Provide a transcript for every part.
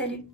Salut!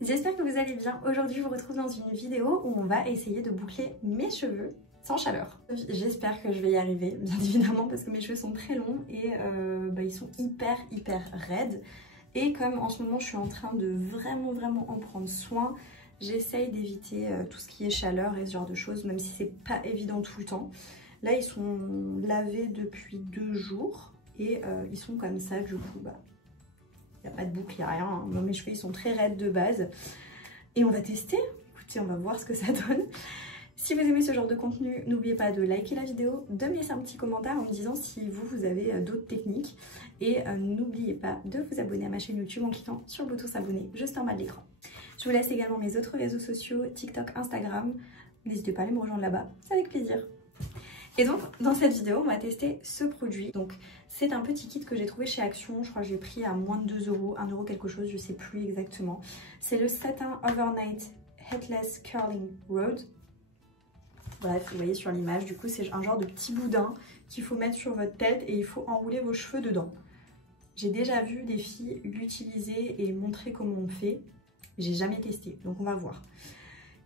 J'espère que vous allez bien. Aujourd'hui, je vous retrouve dans une vidéo où on va essayer de boucler mes cheveux sans chaleur. J'espère que je vais y arriver, bien évidemment, parce que mes cheveux sont très longs et ils sont hyper raides. Et comme en ce moment, je suis en train de vraiment en prendre soin, j'essaye d'éviter tout ce qui est chaleur et ce genre de choses, même si c'est pas évident tout le temps. Là, ils sont lavés depuis 2 jours et ils sont comme ça, du coup, il n'y a pas de boucle, il n'y a rien. Hein. Moi, mes cheveux, ils sont très raides de base. Et on va tester. Écoutez, on va voir ce que ça donne. Si vous aimez ce genre de contenu, n'oubliez pas de liker la vidéo, de me laisser un petit commentaire en me disant si vous avez d'autres techniques. Et n'oubliez pas de vous abonner à ma chaîne YouTube en cliquant sur le bouton s'abonner juste en bas de l'écran. Je vous laisse également mes autres réseaux sociaux, TikTok, Instagram. N'hésitez pas à aller me rejoindre là-bas, c'est avec plaisir. Et donc, dans cette vidéo, on va tester ce produit. Donc, c'est un petit kit que j'ai trouvé chez Action. Je crois que j'ai pris à moins de 2 €, 1 € quelque chose, je sais plus exactement. C'est le Satin Overnight Headless Curling Rod. Bref, vous voyez sur l'image, du coup, c'est un genre de petit boudin qu'il faut mettre sur votre tête et il faut enrouler vos cheveux dedans. J'ai déjà vu des filles l'utiliser et montrer comment on fait. J'ai jamais testé, donc on va voir.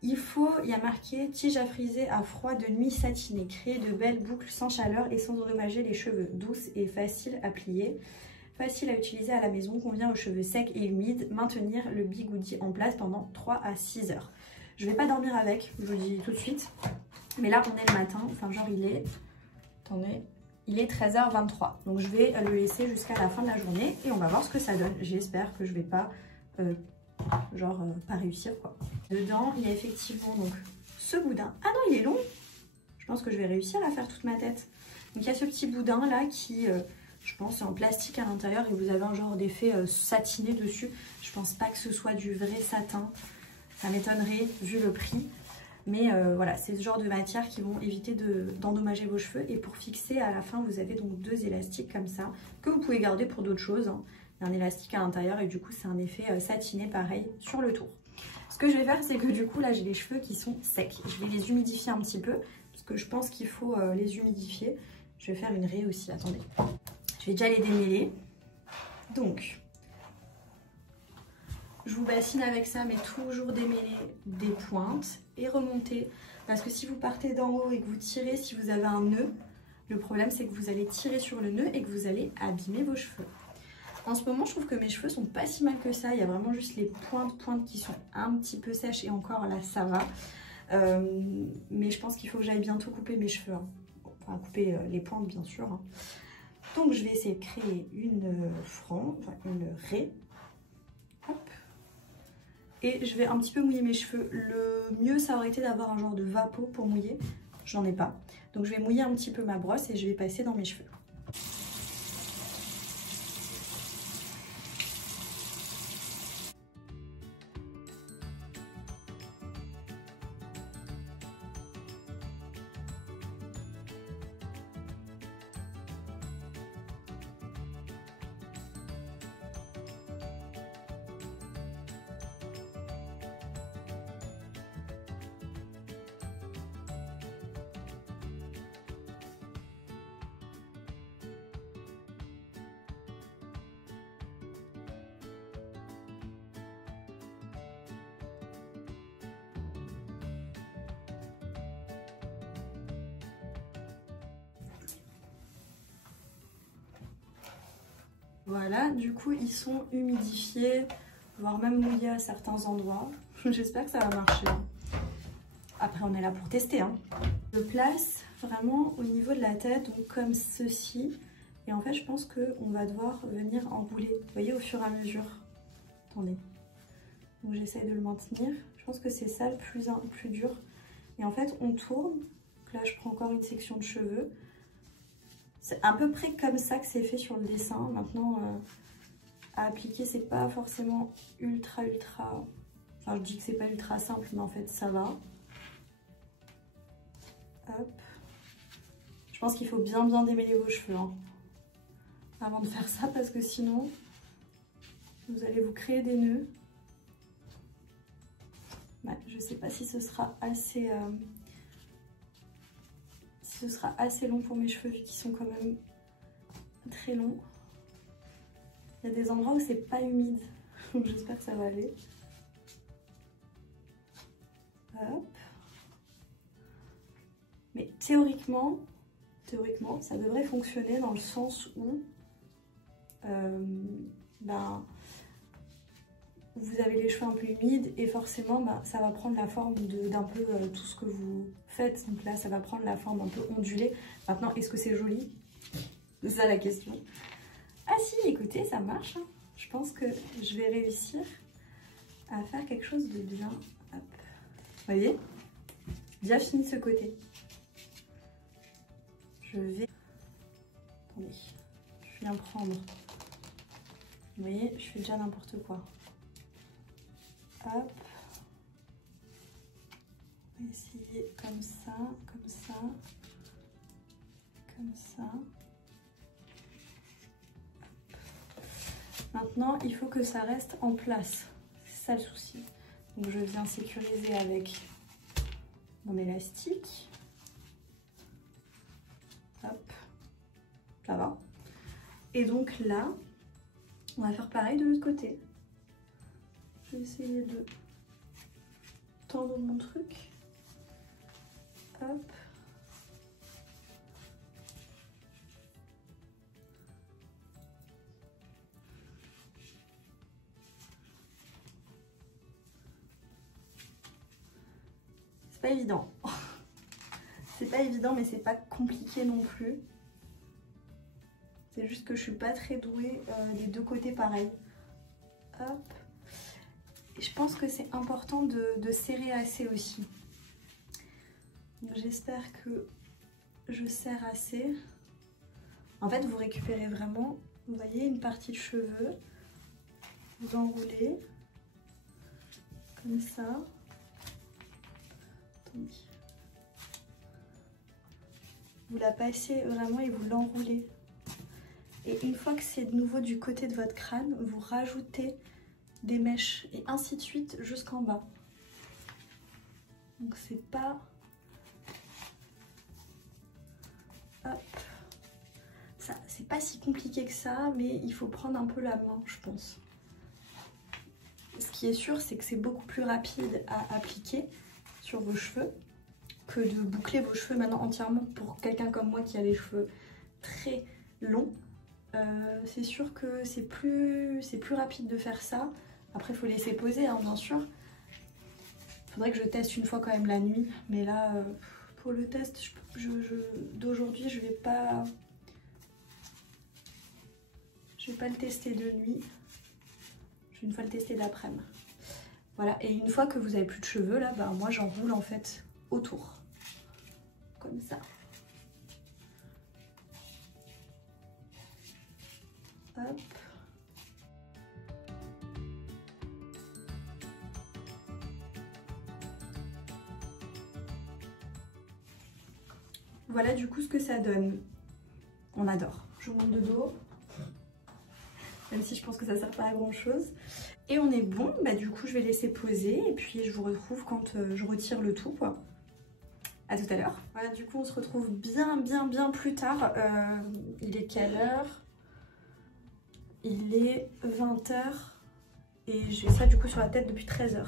Il y a marqué tige à friser à froid de nuit satinée, créer de belles boucles sans chaleur et sans endommager les cheveux, douce et facile à plier, facile à utiliser à la maison, convient aux cheveux secs et humides, maintenir le bigoudi en place pendant 3 à 6 heures. Je vais pas dormir avec, je vous le dis tout de suite, mais là on est le matin, enfin genre il est 13h23, donc je vais le laisser jusqu'à la fin de la journée et on va voir ce que ça donne. J'espère que je vais pas pas réussir quoi. Dedans il y a effectivement donc ce boudin. Ah non, il est long. Je pense que je vais réussir à faire toute ma tête. Donc il y a ce petit boudin là qui je pense est en plastique à l'intérieur et vous avez un genre d'effet satiné dessus. Je pense pas que ce soit du vrai satin, ça m'étonnerait vu le prix, mais voilà, c'est ce genre de matière qui vont éviter d'endommager vos cheveux. Et pour fixer à la fin vous avez donc 2 élastiques comme ça que vous pouvez garder pour d'autres choses hein. Il y a un élastique à l'intérieur et du coup c'est un effet satiné pareil sur le tour. Ce que je vais faire, c'est que du coup là j'ai les cheveux qui sont secs. Je vais les humidifier un petit peu parce que je pense qu'il faut les humidifier. Je vais faire une raie aussi, attendez. Je vais déjà les démêler. Donc je vous bassine avec ça, mais toujours démêler des pointes et remonter. Parce que si vous partez d'en haut et que vous tirez, si vous avez un nœud, le problème c'est que vous allez tirer sur le nœud et que vous allez abîmer vos cheveux. En ce moment, je trouve que mes cheveux sont pas si mal que ça. Il y a vraiment juste les pointes qui sont un petit peu sèches et encore là, ça va. Mais je pense qu'il faut que j'aille bientôt couper mes cheveux. Hein. Enfin, couper les pointes, bien sûr. Hein. Donc, je vais essayer de créer une raie. Hop. Et je vais un petit peu mouiller mes cheveux. Le mieux, ça aurait été d'avoir un genre de vapeau pour mouiller. J'en ai pas. Donc, je vais mouiller un petit peu ma brosse et je vais passer dans mes cheveux. Voilà, du coup ils sont humidifiés, voire même mouillés à certains endroits. J'espère que ça va marcher. Après on est là pour tester. Hein. Je place vraiment au niveau de la tête, donc comme ceci. Et en fait je pense qu'on va devoir venir embouler, vous voyez, au fur et à mesure. Attendez. Donc j'essaye de le maintenir. Je pense que c'est ça le plus dur. Et en fait on tourne. Donc là je prends encore une section de cheveux. C'est à peu près comme ça que c'est fait sur le dessin. Maintenant, à appliquer, c'est pas forcément ultra... Enfin, je dis que c'est pas ultra simple, mais en fait, ça va. Hop. Je pense qu'il faut bien démêler vos cheveux hein, avant de faire ça, parce que sinon, vous allez vous créer des nœuds. Ouais, je sais pas si ce sera assez... ce sera assez long pour mes cheveux vu qu'ils sont quand même très longs. Il y a des endroits où c'est pas humide. Donc j'espère que ça va aller. Hop. Mais théoriquement, ça devrait fonctionner dans le sens où ben, vous avez les cheveux un peu humides et forcément ben, ça va prendre la forme d'un peu tout ce que vous faites. Donc là, ça va prendre la forme un peu ondulée. Maintenant, est-ce que c'est joli? C'est ça la question. Ah si, écoutez, ça marche. Hein. Je pense que je vais réussir à faire quelque chose de bien. Hop. Vous voyez? Bien fini ce côté. Je vais... Attendez. Je viens prendre... Vous voyez, je fais déjà n'importe quoi. Hop. On va essayer comme ça, comme ça, comme ça. Maintenant, il faut que ça reste en place. C'est ça le souci. Donc je viens sécuriser avec mon élastique. Hop. Ça va. Et donc là, on va faire pareil de l'autre côté. Je vais essayer de tendre mon truc. Hop. C'est pas évident. C'est pas évident, mais c'est pas compliqué non plus. C'est juste que je suis pas très douée des deux côtés pareil. Hop. Et je pense que c'est important de serrer assez aussi. J'espère que je serre assez. En fait, vous récupérez vraiment, vous voyez, une partie de cheveux. Vous enroulez. Comme ça. Attendez. Vous la passez vraiment et vous l'enroulez. Et une fois que c'est de nouveau du côté de votre crâne, vous rajoutez des mèches et ainsi de suite jusqu'en bas. Donc c'est pas... Hop. Ça, c'est pas si compliqué que ça, mais il faut prendre un peu la main, je pense. Ce qui est sûr, c'est que c'est beaucoup plus rapide à appliquer sur vos cheveux que de boucler vos cheveux maintenant entièrement. Pour quelqu'un comme moi qui a les cheveux très longs, c'est sûr que c'est plus rapide de faire ça. Après, il faut laisser poser, hein, bien sûr. Il faudrait que je teste une fois quand même la nuit. Mais là, pour le test d'aujourd'hui, je vais pas le tester de nuit. Je vais une fois le tester d'après-midi. Voilà, et une fois que vous avez plus de cheveux, là, bah, moi j'enroule en fait autour. Comme ça. Hop. Voilà du coup ce que ça donne. On adore. Je vous montre de dos. Même si je pense que ça sert pas à grand chose. Et on est bon, bah du coup je vais laisser poser et puis je vous retrouve quand je retire le tout quoi. À tout à l'heure. Voilà, du coup on se retrouve bien plus tard. Il est quelle heure? Il est 20 h et j'ai ça du coup sur la tête depuis 13 h.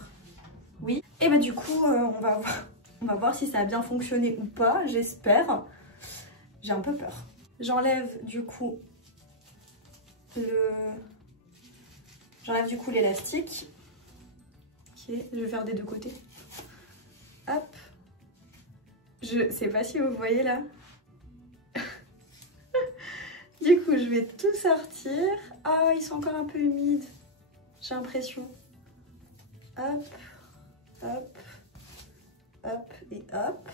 Oui. Et bah du coup on va voir si ça a bien fonctionné ou pas, j'espère. J'ai un peu peur. J'enlève du coup l'élastique. Ok, je vais faire des deux côtés. Hop. Je sais pas si vous voyez là. Du coup, je vais tout sortir. Ah, ils sont encore un peu humides. J'ai l'impression. Hop, hop, hop et hop.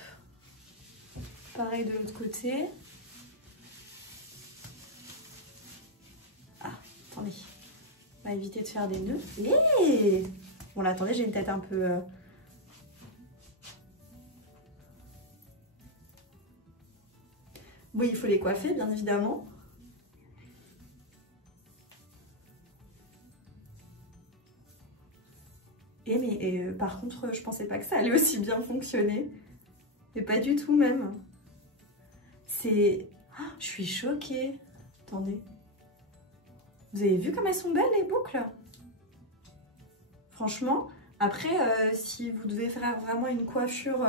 Pareil de l'autre côté. Ah, attendez. On va éviter de faire des nœuds. Et bon là, attendez, j'ai une tête un peu... Oui, il faut les coiffer, bien évidemment. Mais par contre, je pensais pas que ça allait aussi bien fonctionner. Mais pas du tout même. C'est... Oh, je suis choquée. Attendez. Vous avez vu comme elles sont belles les boucles? Franchement, après si vous devez faire vraiment une coiffure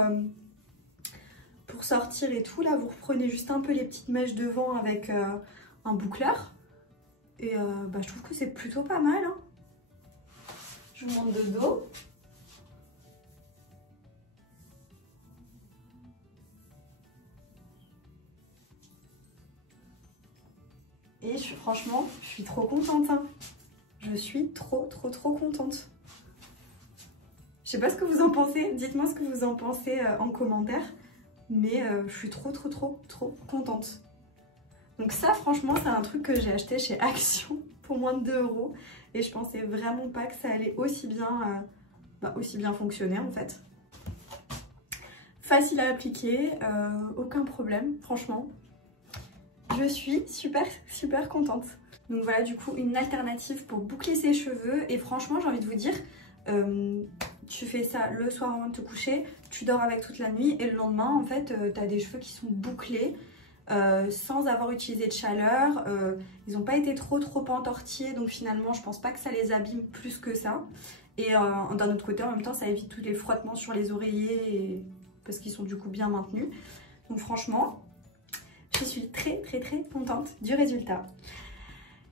pour sortir et tout, là vous reprenez juste un peu les petites mèches devant avec un boucleur. Et je trouve que c'est plutôt pas mal. Hein. Je vous montre de dos. Et franchement, je suis trop contente. Hein. Je suis trop contente. Je sais pas ce que vous en pensez. Dites-moi ce que vous en pensez en commentaire. Mais je suis trop contente. Donc ça, franchement, c'est un truc que j'ai acheté chez Action pour moins de 2 €. Et je pensais vraiment pas que ça allait aussi bien fonctionner en fait. Facile à appliquer, aucun problème, franchement. Je suis super contente. Donc voilà, du coup, une alternative pour boucler ses cheveux. Et franchement, j'ai envie de vous dire, tu fais ça le soir avant de te coucher, tu dors avec toute la nuit et le lendemain, en fait, tu as des cheveux qui sont bouclés. Sans avoir utilisé de chaleur, ils n'ont pas été trop entortillés, donc finalement je pense pas que ça les abîme plus que ça. Et d'un autre côté, en même temps, ça évite tous les frottements sur les oreillers parce qu'ils sont du coup bien maintenus. Donc franchement, je suis très contente du résultat.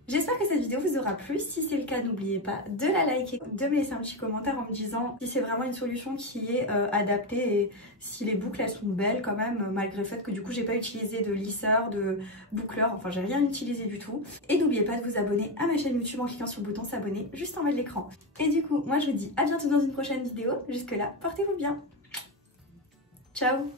J'espère que cette vidéo vous aura plu. Si c'est le cas, n'oubliez pas de la liker, de me laisser un petit commentaire en me disant si c'est vraiment une solution qui est adaptée et si les boucles elles sont belles quand même, malgré le fait que du coup j'ai pas utilisé de lisseur, de boucleur, enfin j'ai rien utilisé du tout. Et n'oubliez pas de vous abonner à ma chaîne YouTube en cliquant sur le bouton s'abonner juste en bas de l'écran. Et du coup, moi je vous dis à bientôt dans une prochaine vidéo. Jusque là, portez-vous bien. Ciao!